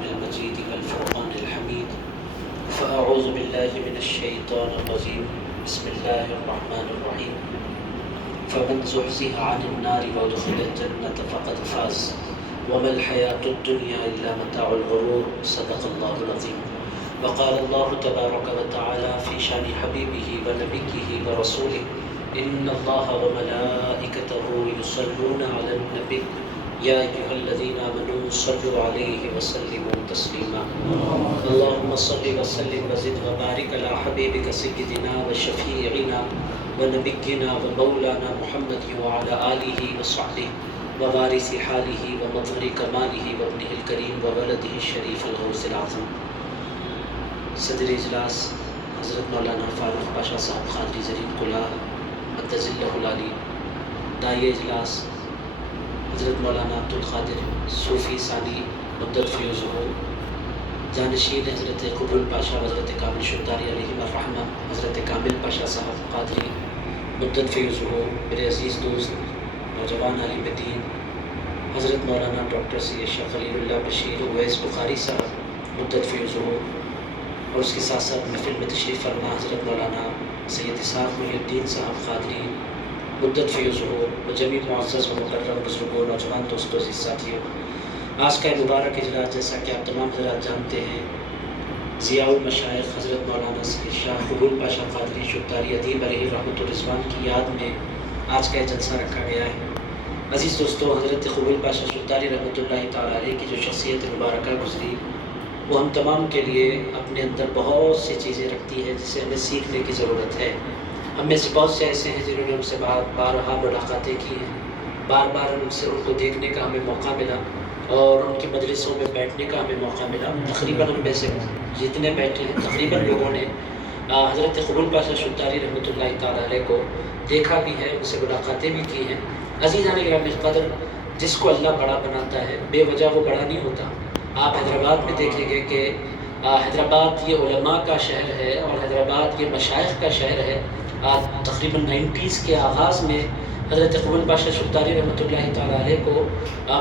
القرآن المجيد والفرقان الحميد فأعوذ بالله من الشيطان الرجيم بسم الله الرحمن الرحيم فمن زحزح عن النار وادخل الجنة فقد فاز وما الحياة الدنيا إلا متاع الغرور صدق الله العظيم وقال الله تبارك وتعالى في شان حبيبه ونبيه ورسوله إن الله وملائكته يصلون على النبي يا أيها الذين آمنوا صلوا عليه وسلموا تسليما اللهم صل وسلم وزد وبارك على حبيبك سيدنا وشفيعنا ونبينا ومولانا محمد وعلى آله وصحبه ووارث حاله ومظهر كماله وابنه الكريم وولده الشريف الغوث العظم صدر اجلاس حضرت مولانا فاروق پاشا صاحب قادری زرین قلعہ مقدس اللہ العلی، داعی اجلاس حضرت مولانا عبدالقادر صوفی ثانی مدت فیوزہ، جانشین حضرت قبول پاشا حضرت کامل شداری علیہ الرحمہ حضرت کامل پاشا صاحب قادری مدت فیوزہ، میرے عزیز دوست نوجوان عالم دین حضرت مولانا ڈاکٹر سید شاہ خلیل اللہ بشیر اویس بخاری صاحب مدت فیوزہ، اور اس کے ساتھ ساتھ محفل میں تشریف فرما حضرت مولانا سید اسحاق محی الدین صاحب قادری مدت فیوزہ، و جمیع معزز و مکرم بزرگوں، نوجوان دوستوں، عزیز ساتھیوں، آج کا مبارک اجلاس جیسا کہ آپ تمام حضرات جانتے ہیں ضیاء المشائخ حضرت مولانا سید شاہ قبول پاشا قادری شداری ادیب علیہ رحمۃ الرضوان کی یاد میں آج کا یہ جلسہ رکھا گیا ہے۔ عزیز دوستوں، حضرت قبول پاشا شداری رحمۃ اللہ تعالیٰ علیہ کی جو شخصیت مبارکہ گزری وہ ہم تمام کے لیے اپنے اندر بہت سی چیزیں رکھتی ہے جسے ہمیں سیکھنے کی ضرورت ہے۔ ہم میں سے بہت سے ایسے ہیں جنہوں نے ان سے بارہا ملاقاتیں کی ہیں، بار بار ان کو دیکھنے کا ہمیں موقع ملا اور ان کی مجلسوں میں بیٹھنے کا ہمیں موقع ملا۔ تقریباً ہم میں سے جتنے بیٹھے ہیں تقریباً لوگوں نے حضرت قبول پاشا شداری رحمۃ اللہ تعالیٰ علیہ کو دیکھا بھی ہے، ان سے ملاقاتیں بھی کی ہیں۔ عزیزان گرامی قدر، جس کو اللہ بڑا بناتا ہے بے وجہ وہ بڑا نہیں ہوتا۔ آپ حیدرآباد میں دیکھیں گے کہ حیدرآباد یہ علماء کا شہر ہے اور حیدرآباد یہ مشائخ کا شہر ہے۔ تقریباً 90s کے آغاز میں حضرت قبول پاشا شداری رحمۃ اللہ تعالیٰ علیہ کو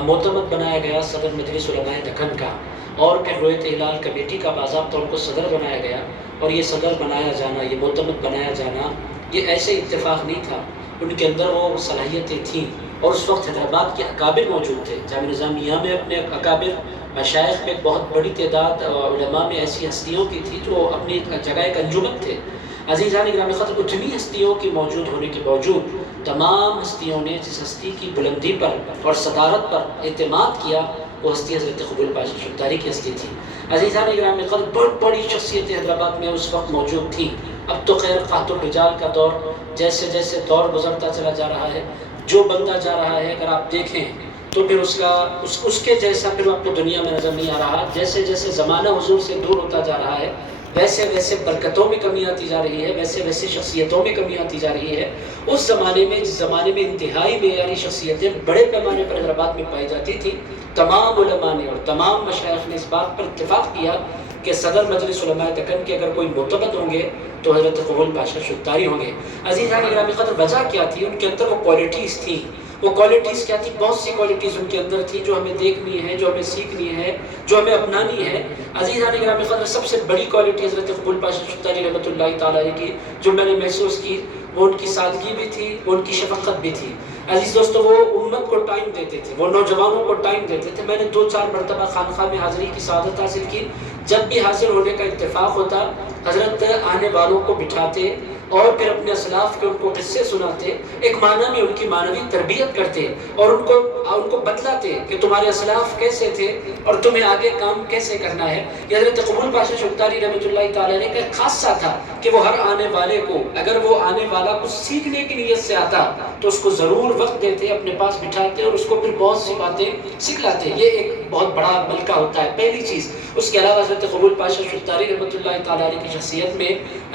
معتمد بنایا گیا صدر مجلس علماء دکن کا، اور پھر رویت ہلال کمیٹی کا باضابطہ ان کو صدر بنایا گیا۔ اور یہ صدر بنایا جانا، یہ معتمد بنایا جانا، یہ ایسے اتفاق نہیں تھا، ان کے اندر وہ صلاحیتیں تھیں۔ اور اس وقت حیدرآباد کے اکابر موجود تھے، جامعہ نظامیہ میں اپنے اکابر مشائخ میں ایک بہت بڑی تعداد علماء میں ایسی ہستیوں کی تھی جو اپنی جگہ ایک انجمن تھے۔ عزیزان گرامی قدر، اتنی ہستیوں کے موجود ہونے کے باوجود تمام ہستیوں نے جس ہستی کی بلندی پر اور صدارت پر اعتماد کیا وہ ہستی حضرت قبول پاشا شداری کی ہستی تھی۔ عزیزان گرامی قدر، بہت بڑی شخصیتیں حیدرآباد میں اس وقت موجود تھیں۔ اب تو خیر قحط الرجال کا دور، جیسے جیسے دور گزرتا چلا جا رہا ہے، جو بنتا جا رہا ہے اگر آپ دیکھیں تو پھر اس کے جیسا پھر آپ کو دنیا میں نظر نہیں آ رہا۔ جیسے جیسے زمانہ حضور سے دور ہوتا جا رہا ہے ویسے ویسے برکتوں میں کمی آتی جا رہی ہے، ویسے ویسے شخصیتوں میں کمی آتی جا رہی ہے۔ اس زمانے میں جس زمانے میں انتہائی معیاری شخصیتیں بڑے پیمانے پر حیدرآباد میں پائی جاتی تھی، تمام علماء نے اور تمام مشائخ نے اس بات پر اتفاق کیا کہ صدر مجلس علماء دکن کے اگر کوئی معتمد ہوں گے تو حضرت قبول پاشا شداری ہوں گے۔ عزیزان گرامی قدر، وجہ کیا تھی؟ ان کے اندر وہ کوالٹیز تھیں۔ وہ کوالٹیز کیا تھی؟ بہت سی کوالٹیز ان کے اندر تھی جو ہمیں دیکھنی ہے، جو ہمیں سیکھنی ہے، جو ہمیں اپنانی ہے۔ عزیزان گرامی قدر، سب سے بڑی کوالٹی حضرت قبول پاشا شداری رحمۃ اللہ تعالیٰ علیہ کی جو میں نے محسوس کی وہ ان کی سادگی بھی تھی، وہ ان کی شفقت بھی تھی۔ عزیز دوستو، وہ امت کو ٹائم دیتے تھے، وہ نوجوانوں کو ٹائم دیتے تھے۔ میں نے 2-4 مرتبہ خانقاہ میں حاضری کی سعادت حاصل کی۔ جب بھی حاضر ہونے کا اتفاق ہوتا حضرت آنے والوں کو بٹھاتے اور پھر اپنے اسلاف کے ان کو قصے سناتے، ایک معنی میں ان کی معنوی تربیت کرتے اور ان کو بتلاتے کہ تمہارے اسلاف کیسے تھے اور تمہیں آگے کام کیسے کرنا ہے۔ یہ حضرت قبول پاشا شداری رحمۃ اللہ تعالیٰ علیہ کا ایک خاصہ تھا کہ وہ ہر آنے والے کو، اگر وہ آنے والا کچھ سیکھنے کی نیت سے آتا تو اس کو ضرور وقت دیتے، اپنے پاس بٹھاتے اور اس کو پھر بہت سی باتیں سکھلاتے۔ یہ ایک بہت بڑا ملکہ ہوتا ہے، پہلی چیز۔ اس کے علاوہ حضرت قبول پاشا شداری رحمۃ اللہ تعالیٰ علیہ کی شخصیت میں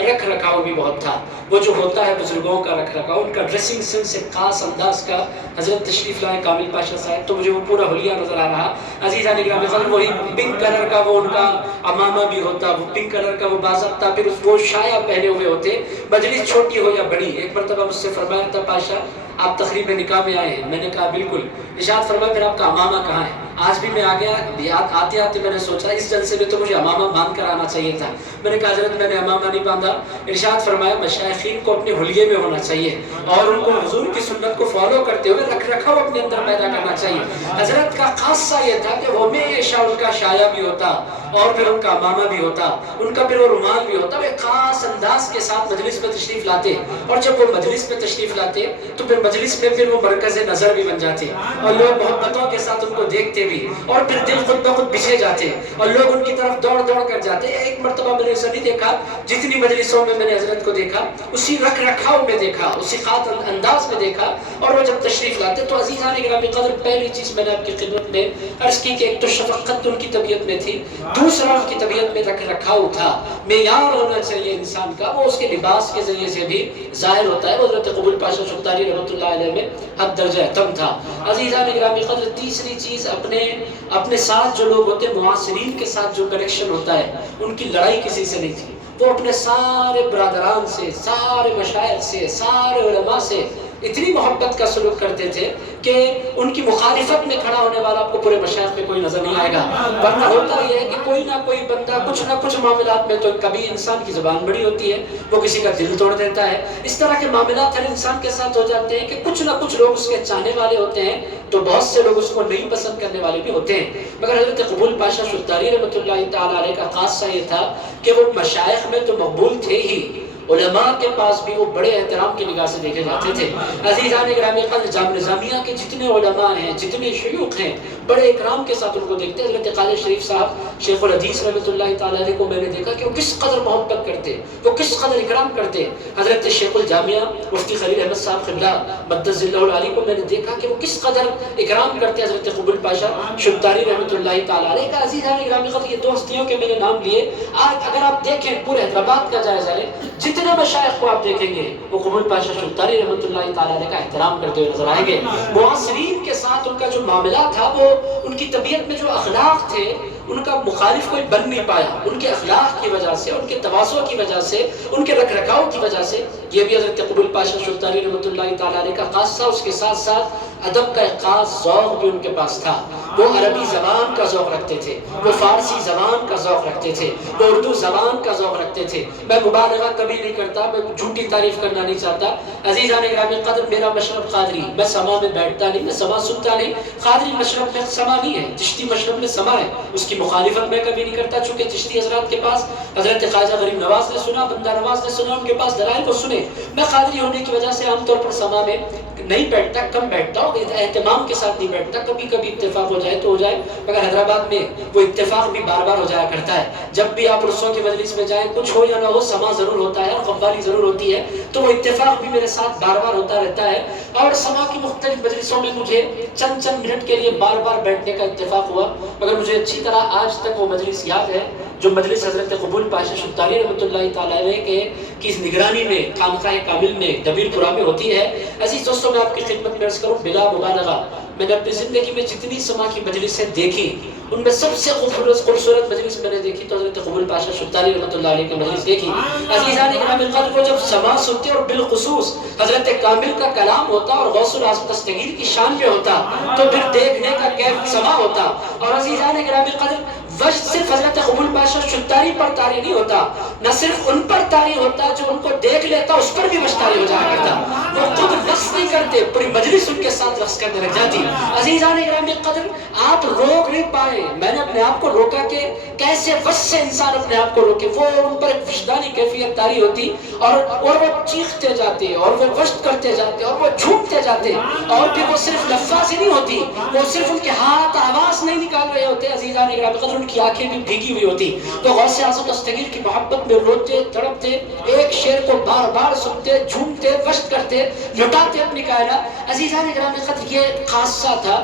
رکھ رکھاؤ بھی بہت تھا۔ وہ جو ہوتا ہے بزرگوں کا رکھ رکھاؤ، ان کا ڈریسنگ سینس ایک خاص انداز کا۔ حضرت تشریف لائے کامل پاشا صاحب تو مجھے وہ پورا حلیہ نظر آ رہا۔ عزیزان گرامی قدر، وہی پنک کلر کا وہ ان کا امامہ بھی ہوتا، وہ پنک کلر کا وہ باضابطہ پھر وہ شایا پہنے ہوئے ہوتے، مجلس چھوٹی ہو یا بڑی۔ ایک مرتبہ مجھ سے فرمایا تھا، پاشا آپ تقریب نکاح میں آئے ہیں؟ میں نے کہا بالکل۔ ارشاد فرمایا پھر آپ کا امامہ کہاں ہے؟ آج بھی میں آ گیا، آتے آتے میں نے سوچا اس جلسے میں تو مجھے امامہ باندھ کر آنا چاہیے تھا. میں نے کہا حضرت میں نے امامہ نہیں باندھا. ارشاد فرمایا مشائخین کو اپنے حلیے میں ہونا چاہیے اور ان کو حضور کی سنت کو فالو کرتے ہوئے رکھ رکھاؤ اپنے اندر پیدا کرنا چاہیے. حضرت کا خاصہ یہ تھا کہ وہ ہمیشہ ان کا شایہ بھی ہوتا اور پھر ان کا امامہ بھی ہوتا، ان کا پھر وہ رومال بھی ہوتا. وہ ایک خاص انداز کے ساتھ مجلس میں تشریف لاتے اور جب وہ مجلس میں تشریف لاتے تو پھر مجلس میں پھر وہ مرکز نظر بھی بن جاتے اور لوگ محبتوں کے ساتھ ان کو دیکھتے بھی اور پھر دل خود بخود بچھے جاتے اور لوگ ان کی طرف دوڑ دوڑ کر جاتے. ایک مرتبہ میں نے ایسا نہیں دیکھا جتنی مجلسوں میں نے حضرت کو دیکھا اسی رکھ رکھاؤ میں دیکھا، اسی خاص انداز میں دیکھا. اور وہ جب تشریف لاتے تو عزیزان گرامی قدر پہلی چیز میں نے آپ کی خدمت میں عرض کی کہ ایک تو شفقت ان کی طبیعت میں تھی، دوسرا ان کی طبیعت میں رکھ رکھاؤ تھا. معیار ہونا چاہیے انسان کا، وہ اس کے لباس کے ذریعے سے بھی ظاہر ہوتا ہے. حضرت قبول پاشا شفتاری رحمۃ اللہ علیہ میں حد درجہ اتم تھا. عزیزان گرامی قدر تیسری چیز اپنے ساتھ جو لوگ ہوتے ہیں معاصرین کے ساتھ جو کنیکشن ہوتا ہے ان کی لڑائی کسی سے نہیں تھی. وہ اپنے سارے برادران سے، سارے مشائخ سے، سارے علماء سے اتنی محبت کا سلوک کرتے تھے کہ ان کی مخالفت میں کھڑا ہونے والا آپ کو پورے مشائخ میں کوئی نظر نہیں آئے گا. ورنہ ہوتا یہ ہے کہ کوئی نہ کوئی بندہ کچھ نہ کچھ معاملات میں تو کبھی انسان کی زبان بڑی ہوتی ہے، وہ کسی کا دل توڑ دیتا ہے. اس طرح کے معاملات ہر انسان کے ساتھ ہو جاتے ہیں کہ کچھ نہ کچھ لوگ اس کے چاہنے والے ہوتے ہیں تو بہت سے لوگ اس کو نہیں پسند کرنے والے بھی ہوتے ہیں. مگر حضرت قبول پاشا شفتاری رحمۃ اللہ تعالیٰ علیہ کا خاصہ یہ تھا کہ وہ مشائخ میں تو مقبول تھے ہی، علماء کے پاس بھی وہ بڑے احترام کی نگاہ سے دیکھے جاتے تھے. عزیزان گرامی قدر جامعہ نظامیہ کے جتنے علماء ہیں، جتنے شیوخ ہیں، بڑے اکرام کے ساتھ ان کو دیکھتے. حضرت قاری شریف صاحب شیخ الحدیث رحمۃ اللہ تعالیٰ علیہ کو میں نے دیکھا کہ وہ کس قدر محبت کرتے، وہ کس قدر اکرام کرتے. حضرت شیخ الجامعہ مفتی خلیل احمد صاحب قبلہ مدد ذلہ العالی کو میں نے دیکھا کہ وہ کس قدر اکرام کرتے حضرت قبول پاشا شفتاری رحمۃ اللہ تعالیٰ علیہ کا. عزیزان گرامی قدر یہ دو ہستیوں کے میں نے نام لیے. آج اگر آپ دیکھیں پورے حیدرآباد کا جائزہ لیں، جتنے مشائخ کو آپ دیکھیں گے وہ قبول پاشا شفتاری رحمۃ اللہ تعالیٰ علیہ کا احترام کرتے ہوئے نظر آئیں گے. معاصرین کے ساتھ ان کا جو معاملہ تھا وہ ان کی طبیعت میں جو اخلاق تھے ان کا مخالف کوئی بن نہیں پایا. ان کے اخلاق کی وجہ سے، ان کے تواضع کی وجہ سے، ان کے رکھ رکھاؤ کی وجہ سے. یہ بھی حضرت قبول پاشا شفتاری رحمۃ اللہ تعالیٰ علیہ کا خاصہ. اس کے ساتھ ساتھ ادب کا ایک خاص ذوق بھی ان کے پاس تھا. وہ عربی زبان کا ذوق رکھتے تھے، وہ فارسی زبان کا ذوق رکھتے تھے، وہ اردو زبان کا ذوق رکھتے تھے. میں مبالغہ کبھی نہیں کرتا، میں جھوٹی تعریف کرنا نہیں چاہتا. عزیزان گرامی قدر میرا مشرب قادری، میں سما میں بیٹھتا نہیں، میں سما سنتا نہیں. قادری مشرب میں سما نہیں ہے، چشتی مشرب میں سما ہے. اس کی مخالفت میں کبھی نہیں کرتا چونکہ چشتی حضرات کے پاس حضرت خواجہ غریب نواز نے سنا، بندہ نواز نے سنا، ان کے پاس دلائل کو سنے. میں قادری ہونے کی وجہ سے عام طور پر سما میں نہیں بیٹھتا، کم بیٹھتا ہوں، اہتمام کے ساتھ نہیں بیٹھتا. کبھی کبھی اتفاق ہو جائے تو ہو جائے، مگر حیدرآباد میں وہ اتفاق بھی بار بار ہو جایا کرتا ہے. جب بھی آپ رسوں کی مجلس میں جائیں، کچھ ہو یا نہ ہو، سما ضرور ہوتا ہے اور قوالی ضرور ہوتی ہے. تو وہ اتفاق بھی میرے ساتھ بار بار ہوتا رہتا ہے. اور سما کی مختلف مجلسوں میں مجھے چند منٹ کے لیے بار بار بیٹھنے کا اتفاق ہوا. مگر مجھے اچھی طرح آج تک وہ مجلس یاد ہے جو مجلس حضرت قبول پاشا شفتاری رحمۃ اللہ تعالیٰ علیہ کی نگرانی میں خانقاہ کامل میں دبیر پورہ میں ہوتی ہے. عزیز دوستوں میں آپ کی خدمت میں عرض کروں بلا مبالغہ میں نے اپنی زندگی میں جتنی سما کی مجلسیں دیکھی ان میں سب سے خوبصورت مجلس میں نے دیکھی تو حضرت قبول پاشا شفتاری رحمۃ اللہ علیہ کی مجلس دیکھی. عزیزان گرامی قدر کو جب سما سنتے اور بالخصوص حضرت کامل کا کلام ہوتا اور غوث الاعظم دستگیر کی شان میں ہوتا تو پھر دیکھنے کا کیف سما ہوتا. اور عزیزان گرامی قدر وجد صرف حضرت قبول پاشا شفتاری پر طاری نہیں ہوتا، نہ صرف ان پر طاری ہوتا، جو ان کو دیکھ لیتا اس پر بھی وجد طاری ہو جایا کرتا. وہ خود رقص نہیں کرتے، پوری مجلس ان کے ساتھ رقص کرنے لگ جاتی. عزیزان گرامی قدر آپ روک نہیں پائے. میں نے اپنے آپ کو روکا کہ کیسے وجد سے انسان اپنے آپ کو روکے. وہ ان پر ایک وجدانی کیفیت طاری ہوتی اور وہ چیختے جاتے اور وہ وجد کرتے جاتے اور وہ جھومتے جاتے. اور پھر وہ صرف لفظ ہی نہیں ہوتی، وہ صرف ان کے ہاتھ آواز نہیں نکال رہے ہوتے. عزیزان گرامی قدر ان کی آنکھیں بھی بھیگی ہوئی ہوتی. تو غوث اعظم دستگیر کی محبت میں روتے تڑپتے، ایک شعر کو بار بار سنتے، جھومتے، وشت کرتے، لٹاتے اپنی کائنات. عزیزان گرامی قدر یہ خاصہ تھا.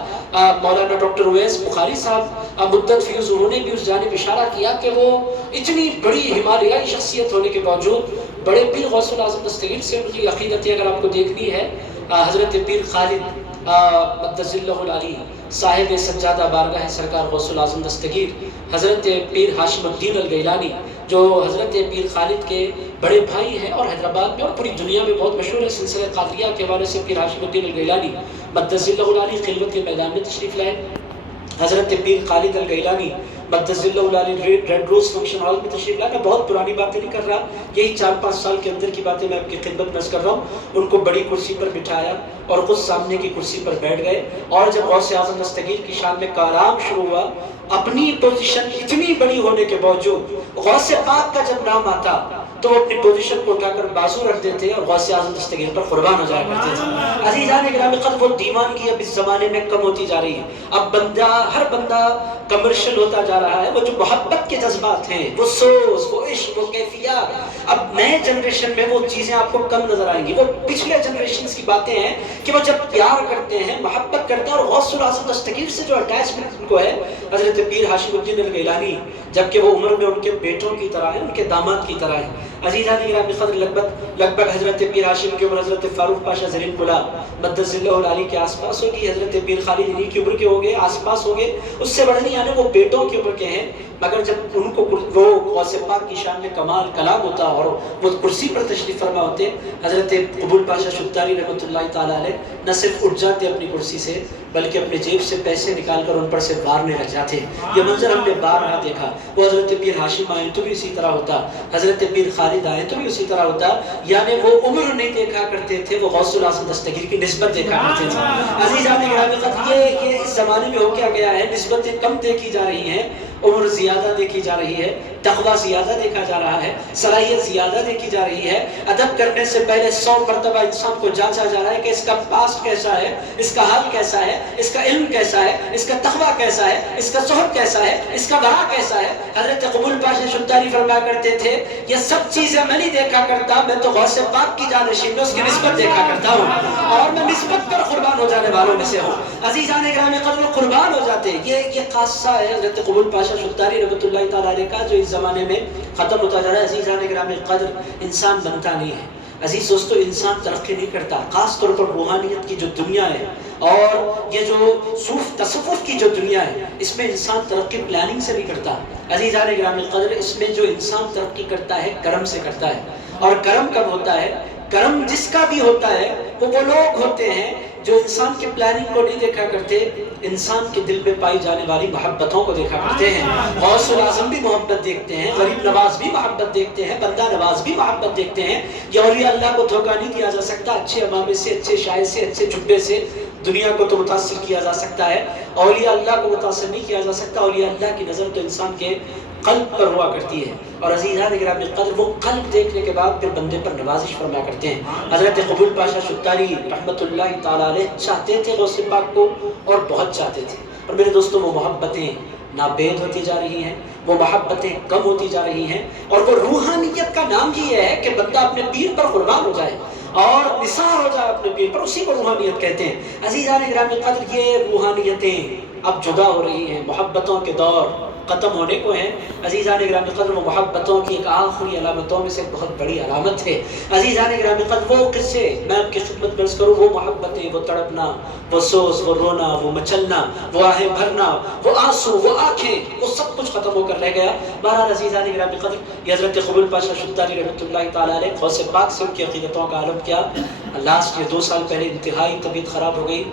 مولانا ڈاکٹر اویس بخاری صاحب مدت فیض انہوں نے بھی اس جانب اشارہ کیا کہ وہ اتنی بڑی ہمالیائی شخصیت ہونے کے باوجود بڑے پیر غوث الاعظم دستگیر سے ان کی عقیدتیں اگر آپ کو دیکھنی ہے، حضرت پیر خالد مدد ذلہ العلی صاحب سجادہ بارگاہ سرکار غوث الاعظم دستگیر، حضرت پیر ہاشم الدین الگیلانی جو حضرت پیر خالد کے بڑے بھائی ہیں اور حیدرآباد میں اور پوری دنیا میں بہت مشہور ہے سلسلہ قادریہ کے حوالے سے پیر ہاشم الدین الگیلانی مدد ذلہ العلی خلوت کے میدان میں تشریف لائے. حضرت پیر خالد الگیلانی مقدس اللہ علیہ ریڈ روز فنکشن ہال میں تشریف لایا. میں بہت پرانی باتیں نہیں کر رہا، یہی 4-5 سال کے اندر کی باتیں میں آپ کی خدمت میں کر رہا ہوں. ان کو بڑی کرسی پر بٹھایا اور خود سامنے کی کرسی پر بیٹھ گئے، اور جب غوث اعظم دستگیر کی شان میں کلام شروع ہوا، اپنی پوزیشن اتنی بڑی ہونے کے باوجود غوث پاک کا جب نام آتا تو وہ اپنی پوزیشن کو اٹھا کر بازو رکھ دیتے اور غوث اعظم دستگیر پر قربان ہو جایا کرتے تھے. عزیزان گرامی قدر، وہ دیوانگی اب اس زمانے میں کم ہوتی جا رہی ہے. اب ہر بندہ کمرشل ہوتا جا رہا ہے. وہ جو محبت کے جذبات ہیں، وہ سوز، وہ عشق، وہ کیفیات، اب نئے جنریشن میں وہ چیزیں آپ کو کم نظر آئیں گی. وہ پچھلے جنریشنز کی باتیں ہیں کہ وہ جب پیار کرتے ہیں، محبت کرتے ہیں، اور غوث اعظم دستگیر سے جو اٹیچمنٹ ان کو ہے، حضرت پیر ہاشم الدین الگیلانی جبکہ وہ عمر میں ان کے بیٹوں کی طرح ہیں، ان کے داماد کی طرح ہیں. عزیزان گرامی قدر، لگ بھگ حضرت پیر ہاشم کی عمر حضرت فاروق پاشا زرین قلعہ مقدس اللہ علیہ کے آس پاس ہوگی. حضرت پیر خالد انہی کی عمر کے ہو گئے، آس پاس ہو گئے. اس سے بڑھ نہیں آنے، وہ بیٹوں کی عمر کے ہیں. مگر جب ان کو وہ غوث پاک کی شان میں کمال کلام ہوتا اور وہ کرسی پر تشریف فرما ہوتے، حضرت قبول پاشا شبداری رحمۃ اللہ تعالیٰ علیہ نہ صرف اٹھ جاتے اپنی کرسی سے، بلکہ اپنے جیب سے پیسے نکال کر ان پر سے وارنے لگ جاتے. یہ منظر ہم نے بارہا دیکھا. وہ حضرت پیر ہاشم آئے تو بھی اسی طرح ہوتا، حضرت پیر خالد آئے تو بھی اسی طرح ہوتا. یعنی وہ عمر نہیں دیکھا کرتے تھے، وہ غوث اعظم دستگیر کی نسبت دیکھا کرتے تھے. عزیزان گرامی قدر، یہ اس زمانے میں ہو کیا گیا ہے، نسبتیں کم دیکھی جا رہی ہیں، عمر زیادہ دیکھی جا رہی ہے، تقویٰ زیادہ دیکھا جا رہا ہے، صلاحیت زیادہ دیکھی جا رہی ہے. ادب کرنے سے پہلے 100 مرتبہ انسان کو جانچا جا رہا ہے کہ اس کا پاسٹ کیسا ہے، اس کا حال کیسا ہے، اس کا علم کیسا ہے، اس کا تقویٰ کیسا ہے، اس کا زہد کیسا ہے، اس کا ورع کیسا ہے. حضرت قبول پاشا شبداری فرمایا کرتے تھے، یہ سب چیزیں میں نہیں دیکھا کرتا، میں تو غوث پاک کی جانشین میں اس کی نسبت دیکھا کرتا ہوں، اور میں نسبت پر قربان ہو جانے والوں میں سے ہوں. عزیزان گرامی قدر، قربان ہو جاتے. یہ خاصہ ہے حضرت قبول پاشا شبداری رحمۃ اللہ تعالیٰ علیہ کا، جو اس زمانے میں ختم ہوتا جا رہا ہے. عزیزان گرامی قدر، انسان بنتا نہیں ہے. عزیز دوستو، انسان ترقی نہیں کرتا، خاص طور پر روحانیت کی جو دنیا ہے اور یہ جو تصوف کی جو دنیا ہے، اس میں انسان ترقی پلاننگ سے نہیں کرتا. عزیزان گرامی قدر، اس میں جو انسان ترقی کرتا ہے کرم سے کرتا ہے. اور کرم کب ہوتا ہے؟ کرم جس کا بھی ہوتا ہے وہ لوگ ہوتے ہیں جو انسان کی پلاننگ کو نہیں دیکھا کرتے، انسان کے دل میں پائی جانے والی محبتوں کو دیکھا کرتے ہیں. غوث اعظم بھی محبت دیکھتے ہیں، غریب نواز بھی محبت دیکھتے ہیں، بندہ نواز بھی محبت دیکھتے ہیں. یہ اولیاء اللہ کو دھوکہ نہیں دیا جا سکتا. اچھے امامے سے، اچھے شاعر سے، اچھے جبے سے دنیا کو تو متاثر کیا جا سکتا ہے، اولیاء اللہ کو متاثر نہیں کیا جا سکتا. اولیاء اللہ کی نظر تو انسان کے قلب پر ہوا کرتی ہے، اور عزیزان گرامی قدر، وہ قلب دیکھنے کے بعد پھر بندے پر نوازش فرمایا کرتے ہیں. حضرت قبول پاشا شبداری رحمۃ اللہ تعالیٰ علیہ چاہتے تھے غوث پاک کو، اور بہت چاہتے تھے. اور میرے دوستوں، وہ محبتیں ناپید ہوتی جا رہی ہیں، وہ محبتیں کم ہوتی جا رہی ہیں. اور وہ روحانیت کا نام یہ ہے کہ بندہ اپنے پیر پر قربان ہو جائے اور نثار ہو جائے اپنے پیر پر، اسی کو روحانیت کہتے ہیں. عزیزان گرامی قدر، یہ روحانیتیں اب جدا ہو رہی ہیں، محبتوں کے دور ختم ہونے کو ہیں. عزیزان گرامی قدر، وہ محبتوں کی ایک آخری علامتوں میں سے بہت بڑی علامت ہے. عزیزان گرامی قدر، وہ قصے میں آپ کی خدمت میں عرض کروں، وہ محبتیں، وہ تڑپنا، وہ سوز، وہ رونا، وہ مچلنا، وہ آہیں بھرنا، وہ آنسو، وہ آنکھیں، وہ سب کچھ ختم ہو کر رہ گیا. بہرحال عزیزان گرامی قدر، یہ حضرت قبول پاشا شبداری رحمۃ اللہ تعالیٰ علیہ غوث پاک سے ان کی عقیدتوں کا عالم کیا. لاسٹ یہ 2 سال پہلے انتہائی طبیعت خراب ہو گئی،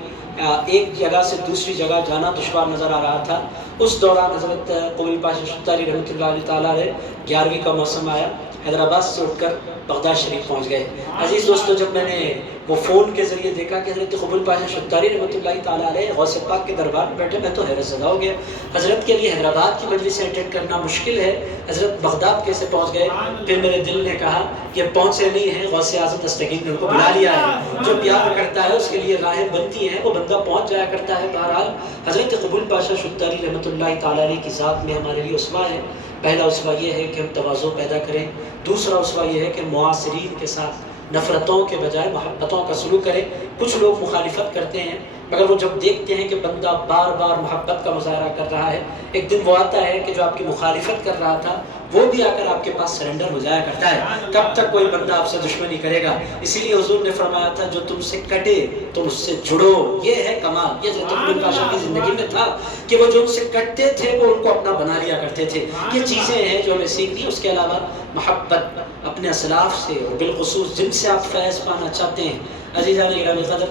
ایک جگہ سے دوسری جگہ جانا دشوار نظر آ رہا تھا. اس دوران حضرت قبول پاشا شبداری رحمۃ اللہ تعالیٰ علیہ 11ویں کا موسم آیا، حیدرآباد سے اٹھ کر بغداد شریف پہنچ گئے. عزیز دوستو، جب میں نے وہ فون کے ذریعے دیکھا کہ حضرت قبول پاشا شبداری رحمۃ اللہ تعالیٰ علیہ غوث پاک کے دربار میں بیٹھے، میں تو حیرت زدہ ہو گیا. حضرت کے لیے حیدرآباد کی مجلس اٹینڈ کرنا مشکل ہے، حضرت بغداد کیسے پہنچ گئے؟ پھر میرے دل نے کہا کہ پہنچے نہیں ہیں، غوث اعظم دستگیر نے ان کو بلا لیا ہے. جو پیار کرتا ہے اس کے لیے راہیں بنتی ہیں، وہ بندہ پہنچ جایا کرتا ہے. بہرحال حضرت قبول پاشا شبداری رحمۃ اللہ تعالیٰ علیہ کی ذات میں ہمارے لیے اسوہ ہے. پہلا اسوہ یہ ہے کہ ہم تواضع پیدا کریں. دوسرا اسوہ یہ ہے کہ معاصرین کے ساتھ نفرتوں کے بجائے محبتوں کا سلوک کریں. کچھ لوگ مخالفت کرتے ہیں، مگر وہ جب دیکھتے ہیں کہ بندہ بار بار محبت کا مظاہرہ کر رہا ہے، ایک دن وہ آتا ہے کہ جو آپ کی مخالفت کر رہا تھا وہ بھی آ کر آپ کے پاس سرنڈر ہو جایا کرتا ہے. کب تک کوئی بندہ آپ سے دشمنی کرے گا؟ اسی لیے حضور نے فرمایا تھا، جو تم سے کٹے تم اس سے جڑو. یہ ہے کمال. یہ حضرت قبول پاشا کی زندگی میں تھا کہ وہ جو ان سے کٹتے تھے وہ ان کو اپنا بنا لیا کرتے تھے. یہ چیزیں ہیں جو ہمیں سیکھنی. اس کے علاوہ محبت اپنے اسلاف سے، اور بالخصوص جن سے آپ فیض پانا چاہتے ہیں. عزیزان گرامی قدر،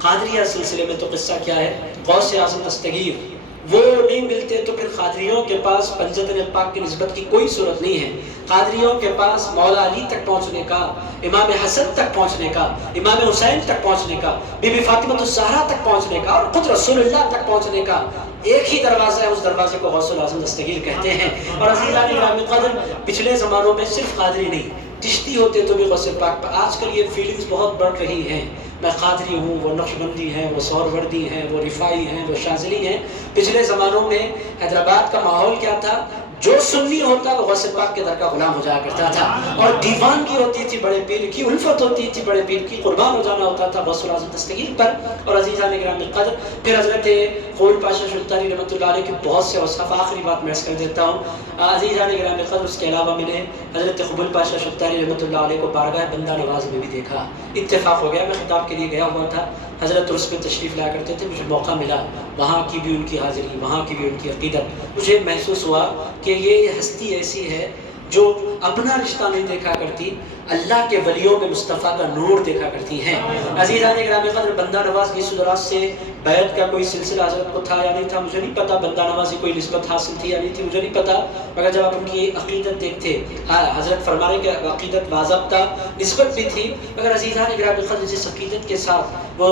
قادریہ سلسلے میں تو قصہ کیا ہے، غوث اعظم دستگیر وہ نہیں ملتے تو پھر قادریوں کے پاس پنجتن پاک کی نسبت کی کوئی صورت نہیں ہے۔ قادریوں کے پاس مولا علی تک پہنچنے کا، امام حسن تک پہنچنے کا، امام حسین تک پہنچنے کا، بی بی فاطمہ الزہرا تک پہنچنے کا، اور خود رسول اللہ تک پہنچنے کا ایک ہی دروازہ ہے، اس دروازے کو غوث الاعظم دستگیر کہتے ہیں۔ اور عزیزان گرامی قدر، پچھلے زمانوں میں صرف قادری نہیں، چشتی ہوتے تو بھی غوث پاک پر آج کل یہ فیلنگز بہت بڑھ رہی ہیں، میں قادری ہوں، وہ نقشبندی ہیں، وہ سہروردی ہیں، وہ رفاعی ہیں، وہ شاذلی ہیں۔ پچھلے زمانوں میں حیدرآباد کا ماحول کیا تھا؟ جو سنی ہوتا وہ غوث پاک کے در کا غلام ہو جایا کرتا تھا، اور دیوانگی ہوتی تھی بڑے پیر کی، الفت ہوتی تھی بڑے پیر کی، قربان ہو جانا ہوتا تھا غوث الاعظم دستگیر پر۔ اور عزیزان گرامی قدر، پھر حضرت قبول پاشا شلتاری رحمۃ اللہ علیہ کے بہت سے اوصاف، آخری بات میں عرض کر دیتا ہوں عزیزان گرامی قدر، اس کے علاوہ میں نے حضرت قبول پاشا شلتاری رحمۃ اللہ علیہ کو بارگاہ بندہ نواز میں بھی دیکھا۔ اتفاق ہو گیا، میں خطاب کے لیے گیا ہوا تھا، حضرت عرس میں تشریف لایا کرتے تھے، مجھے موقع ملا وہاں کی بھی ان کی حاضری، وہاں کی بھی ان کی عقیدت، مجھے محسوس ہوا کہ یہ ہستی ایسی ہے جو اپنا رشتہ نہیں دیکھا کرتی، اللہ کے ولیوں میں مصطفیٰ کا نور دیکھا کرتی ہیں۔ عزیزان گرامی قدر، بندہ نواز کی سدراج سے بیعت کا کوئی سلسلہ حضرت کو تھا یا نہیں تھا مجھے نہیں پتا، بندہ نوازی کوئی نسبت حاصل تھی یا نہیں تھی مجھے نہیں پتا، مگر جب آپ ان کی عقیدت دیکھتے، حضرت فرما رہے کہ عقیدت باضابطہ نسبت بھی تھی، مگر عزیزان گرامی قدر جس عقیدت کے ساتھ وہ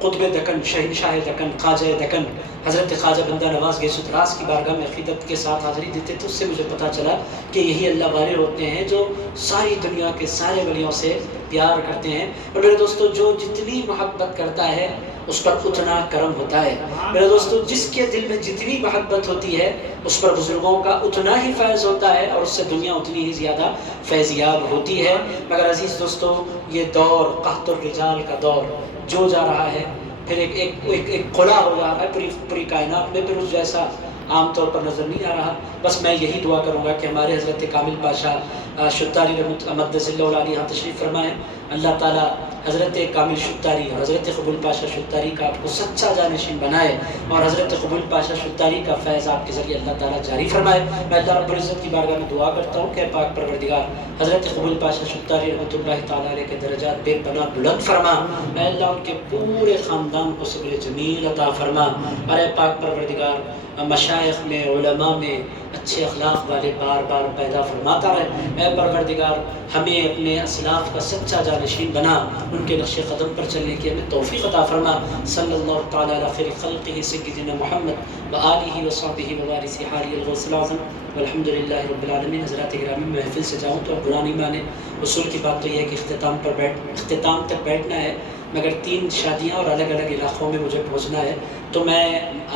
قطب دکن، شہنشاہ دکن، خواجہ دکن حضرت خواجہ بندہ نواز گیس دراز کی بارگاہ میں عقیدت کے ساتھ حاضری دیتے تھے، اس سے مجھے پتا چلا کہ یہی اللہ والے ہوتے ہیں جو ساری دنیا کے سارے ولیوں سے پیار کرتے ہیں۔ اور میرے دوستو، جو جتنی محبت کرتا ہے اس پر اتنا کرم ہوتا ہے۔ میرے دوستو، جس کے دل میں جتنی محبت ہوتی ہے اس پر بزرگوں کا اتنا ہی فیض ہوتا ہے، اور اس سے دنیا اتنی ہی زیادہ فیضیاب ہوتی ہے۔ مگر عزیز دوستو، یہ دور قحط الرجال کا دور جو جا رہا ہے، پھر ایک خلا ہو جا رہا ہے پوری کائنات میں، پھر اس جیسا عام طور پر نظر نہیں آ رہا۔ بس میں یہی دعا کروں گا کہ ہمارے حضرت کامل پاشا شتاری مقدس اللہ علیہ یہاں تشریف فرمائیں، اللہ تعالیٰ حضرت کامل شتاری اور حضرت قبول پاشا شتاری کا آپ کو سچا جانشین بنائے، اور حضرت قبول پاشا شتاری کا فیض آپ کے ذریعے اللہ تعالیٰ جاری فرمائے۔ میں اللہ رب العزت کی بارگاہ میں دعا کرتا ہوں کہ پاک پروردگار حضرت قبول پاشا شتاری رحمۃ اللہ تعالیٰ علیہ کے درجات بے پناہ بلند فرما، اے اللہ ان کے پورے خاندان کو صبر جمیل عطا فرما، اور اے پاک پروردگار مشائخ میں، علماء میں اچھے اخلاق والے بار بار پیدا فرماتا رہے۔ اے پروردگار ہمیں اپنے اسلاف کا سچا جانشین بنا، ان کے نقش قدم پر چلنے کی ہمیں توفیق عطا فرما۔ صلی اللہ تعالیٰ علی خیر خلقہ سیدنا محمد وآلہ وصحبہ ووارث حالی الغوث الاعظم والحمدللہ رب العالمین۔ حضرات گرامی، میں محفل سے جاؤں تو برا نہیں مانے، اصول کی بات تو یہ ہے کہ اختتام تک بیٹھنا ہے، مگر 3 شادیاں اور الگ الگ علاقوں میں مجھے پہنچنا ہے، تو میں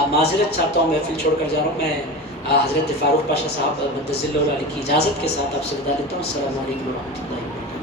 معذرت چاہتا ہوں، محفل چھوڑ کر جا رہا ہوں۔ میں حضرت فاروق پاشا صاحب مقدس اللہ علیہ کی اجازت کے ساتھ آپ سے بتا دیتا ہوں۔ السلام علیکم ورحمۃ اللہ۔